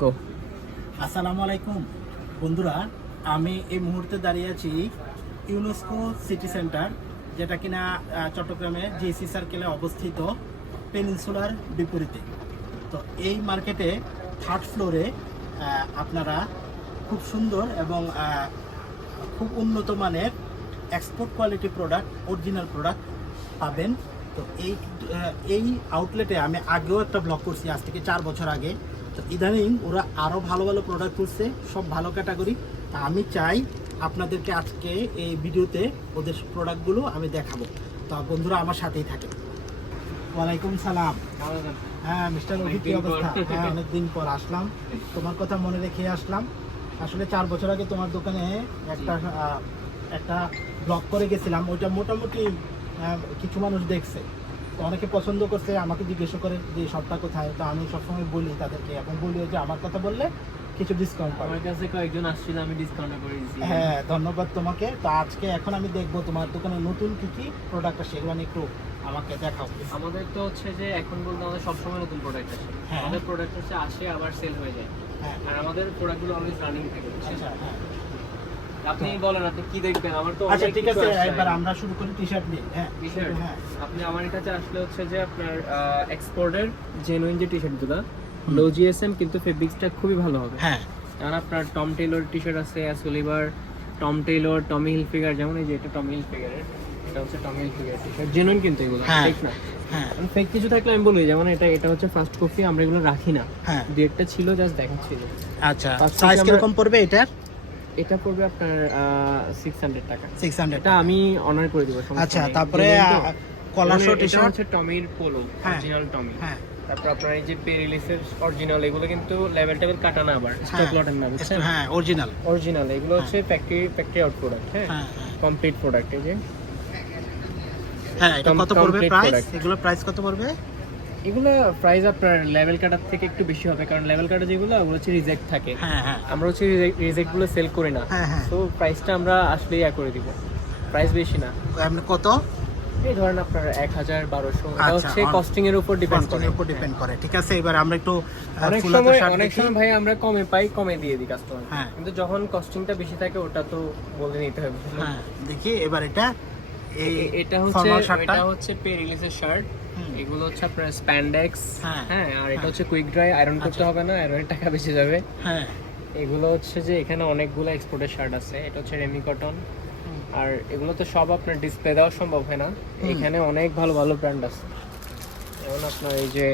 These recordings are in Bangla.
গো। আসসালামু আলাইকুম বন্ধুরা, আমি এই মুহূর্তে দাঁড়িয়ে আছি ইউনেস্কো সিটি সেন্টার, যেটা কিনা চট্টগ্রামে জিএসি সার্কেলে অবস্থিত, পেনিনসুলার বিপরীতে। তো এই মার্কেটে থার্ড ফ্লোরে আপনারা খুব সুন্দর এবং খুব উন্নত মানের export quality product, original product পাবেন। তো এই আউটলেটে আমি আগেও একটা ব্লগ করছি, আজ থেকে 4 বছর আগে। তো ইদানিং ওরা আরও ভালো ভালো প্রোডাক্ট করছে, সব ভালো ক্যাটাগরি। তা আমি চাই আপনাদেরকে আজকে এই ভিডিওতে ওদের প্রোডাক্টগুলো আমি দেখাবো। তো বন্ধুরা আমার সাথেই থাকে। ওয়ালাইকুম সালাম। হ্যাঁ মিস্টার অভিক, কি অবস্থা? হ্যাঁ অনেকদিন পর আসলাম, তোমার কথা মনে রেখে আসলাম। আসলে 4 বছর আগে তোমার দোকানে একটা ব্লগ করে গেছিলাম, ওইটা মোটামুটি কিছু মানুষ দেখছে, তো অনেকে পছন্দ করছে, আমাকে জিজ্ঞেস করে যে শপটা কোথায়। তো আমি সবসময় বলি তাদেরকে, এবং বলি যে আমার কথা বললে কিছু ডিসকাউন্ট পাবে। আমার কাছে কয়েকজন আসছিল, আমি ডিসকাউন্ট করে দিয়েছি। হ্যাঁ ধন্যবাদ তোমাকে। তো আজকে এখন আমি দেখবো তোমার দোকানে নতুন কি কি প্রোডাক্ট আছে, সেগুলো একটু আমাকে দেখাও। আমাদের তো হচ্ছে যে এখন বলতে আমাদের সবসময় নতুন প্রোডাক্ট আসে। হ্যাঁ। আমাদের প্রোডাক্ট হচ্ছে আসে আবার সেল হয়ে যায়। হ্যাঁ আর আমাদের প্রোডাক্টগুলো অলওয়েজ রানিং থাকে। আচ্ছা, হ্যাঁ আপনি বলেন আপনি কি দেখবেন? আমার তো আচ্ছা অনেক ঠিক কিছু আছে, আসছে। এবার আমরা শুরু করি টি-শার্ট দিয়ে। হ্যাঁ টি-শার্ট। হ্যাঁ আপনি আমার কাছে আসলে হচ্ছে যে আপনার এক্সপোর্টের জেনুইন যে টি-শার্টগুলো, লো জিএসএম, কিন্তু ফেব্রিক্সটা খুবই ভালো হবে। হ্যাঁ কারণ আপনার টম টেইলর টি-শার্ট আছে, অ্যাসোলিভার, টম টেইলর, টমি হিলফিগার, যেমন এই যে এটা টমি হিলফিগারের, এটা হচ্ছে টমি হিলফিগার টি-শার্ট, জেনুইন কিন্তু এগুলো হ্যাঁ। ফেক না। হ্যাঁ কারণ ফেক কিছু থাকলে আমি বলি, যেমন এটা হচ্ছে ফার্স্ট কপি, আমরা এগুলো রাখি না। হ্যাঁ দু একটা ছিল, জাস্ট দেখাচ্ছিল। আচ্ছা, First প্রাইস থেকে কিরকম পড়বে এটার? এটা পড়বে আপনার 600 টাকা। 600 এটা আমি অনার করে দিব। আচ্ছা, তারপরে কলার শর্ট এটা টি-শার্ট। হচ্ছে টমির পোলো, হ্যাঁ। অরিজিনাল টমি। হ্যাঁ তারপর আপনার এই যে পেরিলিসের অরিজিনাল, এগুলো কিন্তু লেভেল টেবিল কাটা না, আবার স্টক লটের না, বুঝছেন? হ্যাঁ অরিজিনাল। অরিজিনাল এগুলো হচ্ছে ফ্যাক্টরি আউট প্রোডাক্ট। হ্যাঁ, হ্যাঁ কমপ্লিট প্রোডাক্ট। এই যে হ্যাঁ, এটা কত পড়বে complete প্রাইস? product। এগুলো প্রাইস কত পড়বে? এগুলো প্রাইস আপনার লেভেল কাটার থেকে একটু বেশি হবে, কারণ লেভেল কাটা যেগুলো ওগুলো হচ্ছে রিজেক্ট থাকে। হ্যাঁ হ্যাঁ আমরা হচ্ছে রিজেক্ট গুলো সেল করি না। হ্যাঁ হ্যাঁ। তো প্রাইসটা আমরা আসলে করে দিব, প্রাইস বেশি না। এমনি কত? এই ধরেন আপনার 1000-1200, এটা আচ্ছা, হচ্ছে কস্টিং এর উপর ডিপেন্ড করে। উপর ডিপেন্ড করে। ঠিক আছে, এবার আমরা একটু অনেক ফুলাতা শার্ট সময় দেখি। ভাই আমরা কমে পাই, কমে দিয়ে দিই কাস্টমার। হ্যাঁ। কিন্তু যখন কস্টিংটা বেশি থাকে ওটা তো বলে নিতে হবে। হ্যাঁ দেখি এবার এটা এটা হচ্ছে ফর্মাল শার্টটা। এটা হচ্ছে পেরিলিসের শার্ট। হুম। এগুলো হচ্ছে আপনার স্প্যান্ডেক্স। হ্যাঁ। হ্যাঁ, আর এটা হ্যাঁ। হচ্ছে কুইক ড্রাই, আয়রন করতে হবে না, আয়রনের টাকা বেঁচে যাবে। হ্যাঁ এগুলো হচ্ছে যে এখানে অনেকগুলো এক্সপোর্টের শার্ট আছে। এটা হচ্ছে রেমি কটন। আর এগুলো তো সব আপনার ডিসপ্লে দেওয়া সম্ভব হয় না, এখানে অনেক ভালো ভালো ব্র্যান্ড আছে। যেমন আপনার এই যে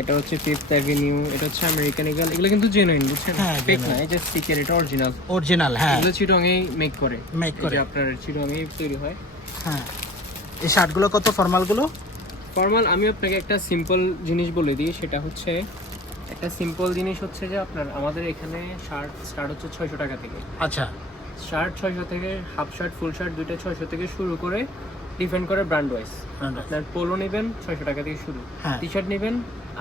এটা হচ্ছে ফিফথ অ্যাভিনিউ, এটা হচ্ছে আমেরিকান ইগল, এগুলো কিন্তু জেনুইন, বুঝছেন? হ্যাঁ, ফেক না। genuine। এই যে স্টিকার, এটা অরিজিনাল। অরিজিনাল। হ্যাঁ এগুলো চিটংয়েই মেক করে, মেক এই করে। যে আপনার চিটংয়েই তৈরি হয়। হ্যাঁ, এই শার্টগুলো কত ফর্মালগুলো? ফর্মাল আমি আপনাকে একটা সিম্পল জিনিস বলে দিই, সেটা হচ্ছে একটা সিম্পল জিনিস হচ্ছে যে আপনার আমাদের এখানে শার্ট স্টার্ট হচ্ছে 600 টাকা থেকে। আচ্ছা, শার্ট 600 থেকে, হাফ শার্ট, ফুল শার্ট দুইটা 600 থেকে শুরু করে, ডিপেন্ড করে ব্র্যান্ড ওয়াইজ। আপনার পোলো নেবেন 600 টাকা থেকে শুরু, হ্যাঁ। টি শার্ট নেবেন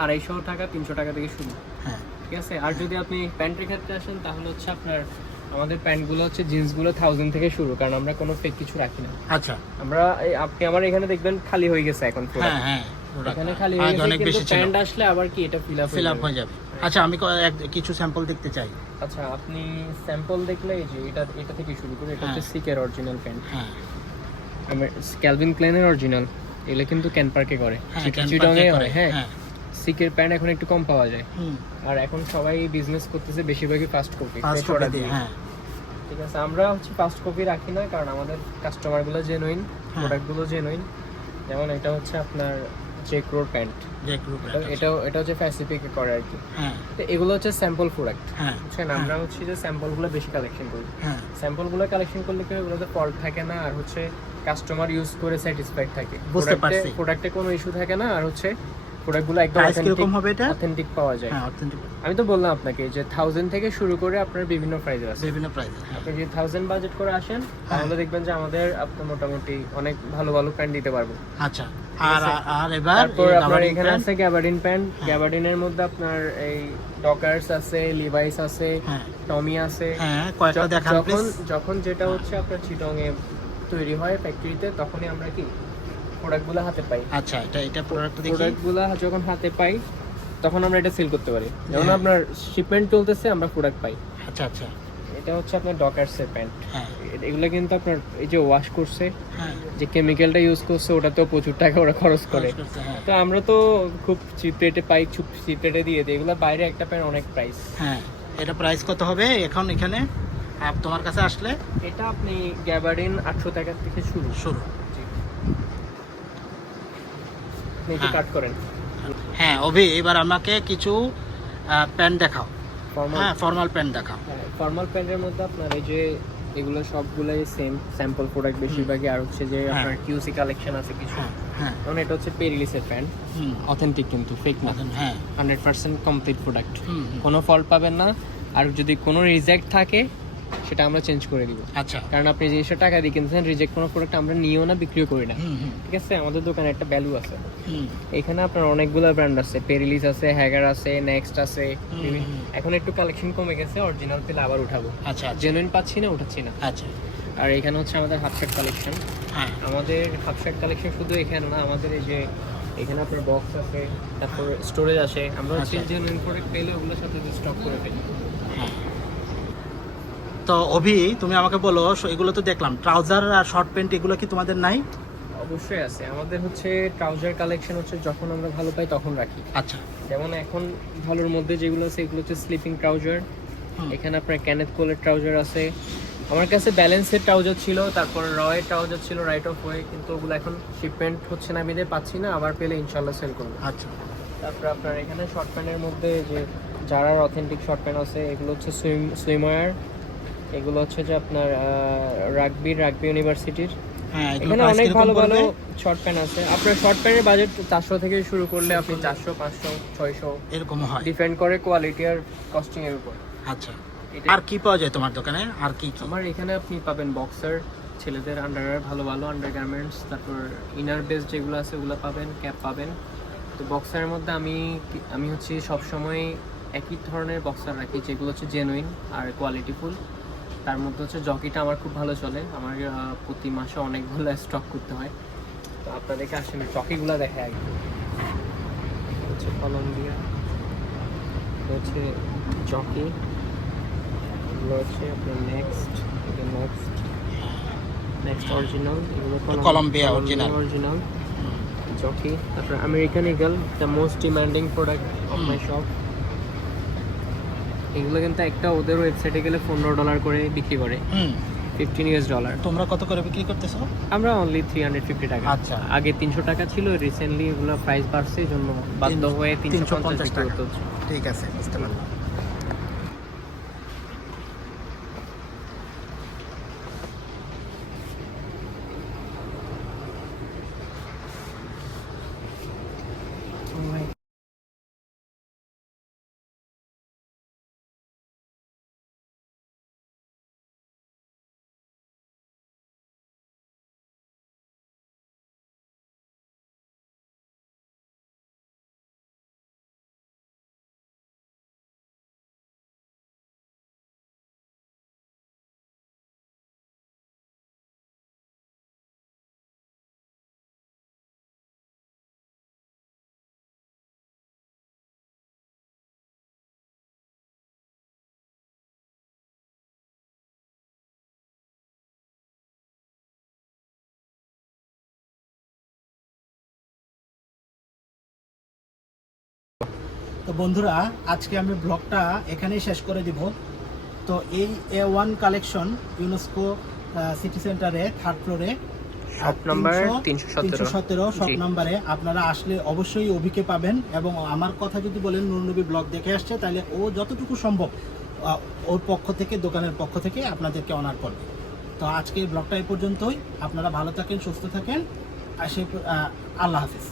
250 টাকা, 300 টাকা থেকে শুরু। হ্যাঁ ঠিক আছে। আর যদি আপনি প্যান্টের ক্ষেত্রে আসেন, তাহলে হচ্ছে আপনার আমাদের প্যান্টগুলো হচ্ছে জিন্সগুলো 1000 থেকে শুরু, কারণ আমরা কোনো ফেক কিছু রাখি না। আচ্ছা। আমরা আপনি আমার এখানে দেখবেন খালি হয়ে গেছে এখন পুরো। হ্যাঁ হ্যাঁ, এখানে খালি হয়ে গেছে, অনেক কিন্তু বেশি ছিল। প্যান্ট আসলে আবার কি এটা ফিল আপ হয়ে যাবে। আচ্ছা, আমি কিছু স্যাম্পল দেখতে চাই। আচ্ছা, আপনি স্যাম্পল দেখলে এই যে এটা থেকে শুরু করে, এটা হচ্ছে হ্যাঁ। সিকের অরিজিনাল প্যান্ট, হ্যাঁ ক্যালভিন ক্লেনের অরিজিনাল। এগুলো কিন্তু ক্যান পার্কে করে, হ্যাঁ, Can চিটংয়ে Park-এ হয়। হ্যাঁ, হ্যাঁ। সিকের প্যান্ট এখন একটু কম পাওয়া যায়। হুম, আর এখন সবাই বিজনেস করতেছে বেশিরভাগই ফাস্ট কপি, ফার্স্ট কপি দিয়ে। হ্যাঁ ঠিক আছে। আমরা হচ্ছে ফাস্ট কপি রাখি না, কারণ আমাদের কাস্টমারগুলো জেনুইন, প্রোডাক্টগুলো জেনুইন। যেমন এটা হচ্ছে আপনার জেক্রোর প্যান্ট, যে গ্রুপ। এটা হচ্ছে প্যাসিফিকে করে আর কি। হ্যাঁ তো এগুলো হচ্ছে স্যাম্পল প্রোডাক্ট, হ্যাঁ বুঝছেন? আমরা হচ্ছে যে স্যাম্পলগুলো বেশি কালেকশন করি। হ্যাঁ স্যাম্পলগুলো কালেকশন করলে কি এগুলোতে ফল্ট থাকে না, আর হচ্ছে কাস্টমার ইউজ করে স্যাটিসফাইড থাকে, বুঝতে পারছি। প্রোডাক্টে কোনো ইস্যু থাকে না, আর হচ্ছে প্রোডাক্টগুলো একদম প্রাইস কিরকম হবে এটা? অথেন্টিক পাওয়া যায়। হ্যাঁ অথেন্টিক, আমি তো বললাম আপনাকে যে 1000 থেকে শুরু করে আপনার বিভিন্ন প্রাইস আছে। বিভিন্ন প্রাইস। আপনি যদি 1000 বাজেট করে আসেন, তাহলে দেখবেন যে আমাদের আপনি মোটামুটি অনেক ভালো ভালো প্যান্ট দিতে পারবো। আচ্ছা, আর আর এবার তারপর এই আপনার গাবার্ডিন এখানে প্যান্ট। আছে গ্যাবার্ডিন প্যান্ট। গ্যাবার্ডিনের মধ্যে আপনার এই ডকার্স আছে, লিভাইস আছে, হ্যাঁ টমি আছে। হ্যাঁ, কয়েকটা দেখান প্লিজ। যখন যেটা হচ্ছে আপনার চিটং এ তৈরি হয় ফ্যাক্টরিতে, তখনই আমরা কি প্রোডাক্টগুলো হাতে পাই। আচ্ছা, এটা প্রোডাক্ট দেখি। প্রোডাক্টগুলো যখন হাতে পাই, তখন আমরা এটা সেল করতে পারি। যেমন হ্যাঁ। আপনার শিপমেন্ট চলতেছে, আমরা প্রোডাক্ট পাই। আচ্ছা আচ্ছা। এটা হচ্ছে আপনার ডকার্সের প্যান্ট। হ্যাঁ এগুলো কিন্তু আপনার এই যে ওয়াশ করছে, হ্যাঁ যে কেমিক্যালটা ইউজ করছে, ওটাতেও প্রচুর টাকা ওরা খরচ করে। হ্যাঁ তো আমরা তো খুব চিপ রেটে পাই, খুব চিপ রেটে দিয়ে দিই। এগুলো বাইরে একটা প্যান্ট অনেক প্রাইস। হ্যাঁ। এটা প্রাইস কত হবে এখন এখানে তোমার কাছে আসলে? এটা আপনি গ্যাবার্ডিন 800 টাকা থেকে শুরু। আপনি একটু হ্যাঁ। কাট করেন। হ্যাঁ অভি, এবার আমাকে কিছু প্যান্ট দেখাও। ফর্মাল, হ্যাঁ ফর্মাল প্যান্ট দেখাও। ফর্মাল প্যান্টের মধ্যে আপনার এই যে এগুলো সবগুলোই সেম স্যাম্পল প্রোডাক্ট বেশিরভাগই। আর হচ্ছে যে আপনার কিউসি কালেকশন আছে কিছু। হ্যাঁ যেমন এটা হচ্ছে পেরিলিসের প্যান্ট, অথেন্টিক কিন্তু ফেক না। হ্যাঁ 100% কমপ্লিট প্রোডাক্ট, হুম। কোনো ফল্ট পাবেন না। আর যদি কোনো রিজেক্ট থাকে সেটা আমরা চেঞ্জ করে দিব। আচ্ছা। কারণ আপনি যে টাকা দিয়ে কিনছেন, রিজেক্ট কোনো প্রোডাক্ট আমরা নিয়েও না, বিক্রিও করি না। ঠিক আছে, আমাদের দোকানে একটা ভ্যালু আছে। এখানে আপনার অনেকগুলো ব্র্যান্ড আছে, পেরিলিস আছে, হ্যাগার আছে, নেক্সট আছে। এখন একটু কালেকশন কমে গেছে, অরিজিনাল পেলে আবার উঠাবো। আচ্ছা জেনুইন পাচ্ছি না, উঠাচ্ছি না। আচ্ছা। আর এখানে হচ্ছে আমাদের হাফ শার্ট কালেকশন। হ্যাঁ আমাদের হাফ শার্ট কালেকশন শুধু এখানে না, আমাদের এই যে এখানে আপনার বক্স আছে, তারপর স্টোরেজ আছে। আমরা হচ্ছে আচ্ছা। জেনুইন প্রোডাক্ট পেলে ওগুলোর সাথে স্টক করে ফেলি। তো অভি, তুমি আমাকে বলো, এগুলো তো দেখলাম ট্রাউজার আর শর্ট প্যান্ট, এগুলো কি তোমাদের নাই? অবশ্যই আছে। আমাদের হচ্ছে ট্রাউজার কালেকশন হচ্ছে যখন আমরা ভালো পাই তখন রাখি। আচ্ছা। যেমন এখন ভালোর মধ্যে যেগুলো আছে এগুলো হচ্ছে স্লিপিং ট্রাউজার। এখানে আপনার ক্যানেথ কোলের ট্রাউজার আছে। আমার কাছে ব্যালেন্সের ট্রাউজার ছিল, তারপর রয়ের ট্রাউজার ছিল, রাইট অফ ওয়ে, কিন্তু ওগুলো এখন শিপমেন্ট হচ্ছে না, বিদে পাচ্ছি না। আবার পেলে ইনশাল্লাহ সেল করবো। আচ্ছা। তারপর আপনার এখানে শর্ট প্যান্টের মধ্যে যে জারার অথেন্টিক শর্ট প্যান্ট আছে, এগুলো হচ্ছে সুইমওয়্যার। এগুলো হচ্ছে যে আপনার রাগবি ইউনিভার্সিটির। হ্যাঁ, এখানে অনেক ভালো ভালো শর্ট প্যান্ট আছে। আপনার শর্ট প্যান্টের বাজেট 400 থেকে শুরু করলে আপনি 400, 500, 600 এরকম হয়, ডিপেন্ড করে কোয়ালিটি আর কস্টিং এর উপর। আচ্ছা। আর কি পাওয়া যায় তোমার দোকানে? আর কি কি? আমার এখানে আপনি পাবেন বক্সার, ছেলেদের আন্ডারওয়্যার, ভালো ভালো আন্ডারগার্মেন্টস, তারপর ইনার বেস যেগুলো আছে ওগুলো পাবেন, ক্যাপ পাবেন। তো বক্সারের মধ্যে আমি হচ্ছে সবসময় একই ধরনের বক্সার রাখি, যেগুলো হচ্ছে জেনুইন আর কোয়ালিটিফুল। তার মধ্যে হচ্ছে জকিটা আমার খুব ভালো চলে। আমার প্রতি মাসে অনেকগুলো স্টক করতে হয়। তো আপনাদেরকে আসলে জকিগুলো দেখে আগে। হচ্ছে কলম্বিয়া, হচ্ছে জকি, এগুলো হচ্ছে আপনার নেক্সট অরিজিনাল, এগুলো কলম্বিয়া অরিজিনাল জকি। তারপর American eagle, the most demanding product of my shop. এগুলো কিন্তু একটা ওদের ওয়েবসাইটে গেলে $15 করে বিক্রি করে, $15। তোমরা কত করে বিক্রি করতেছো? আমরা অনলি 350 টাকা। আচ্ছা। আগে 300 টাকা ছিল, রিসেন্টলি এগুলো প্রাইস বাড়ছে, এই জন্য বাধ্য হয়ে 350 টাকা করতে হচ্ছে। ঠিক আছে, বুঝতে পারলাম। তো বন্ধুরা, আজকে আমি ব্লগটা এখানেই শেষ করে দিব। তো এই A1 কালেকশন ইউনেস্কো সিটি সেন্টারে 3rd ফ্লোরে, শপ নাম্বার 317 শপ নাম্বারে আপনারা আসলে অবশ্যই অভিকে পাবেন। এবং আমার কথা যদি বলেন, নুরনবী ব্লগ দেখে আসছে, তাহলে ও যতটুকু সম্ভব ওর পক্ষ থেকে, দোকানের পক্ষ থেকে আপনাদেরকে অনার করবে। তো আজকে ব্লগটা এই পর্যন্তই। আপনারা ভালো থাকেন, সুস্থ থাকেন। আল্লাহ হাফিজ।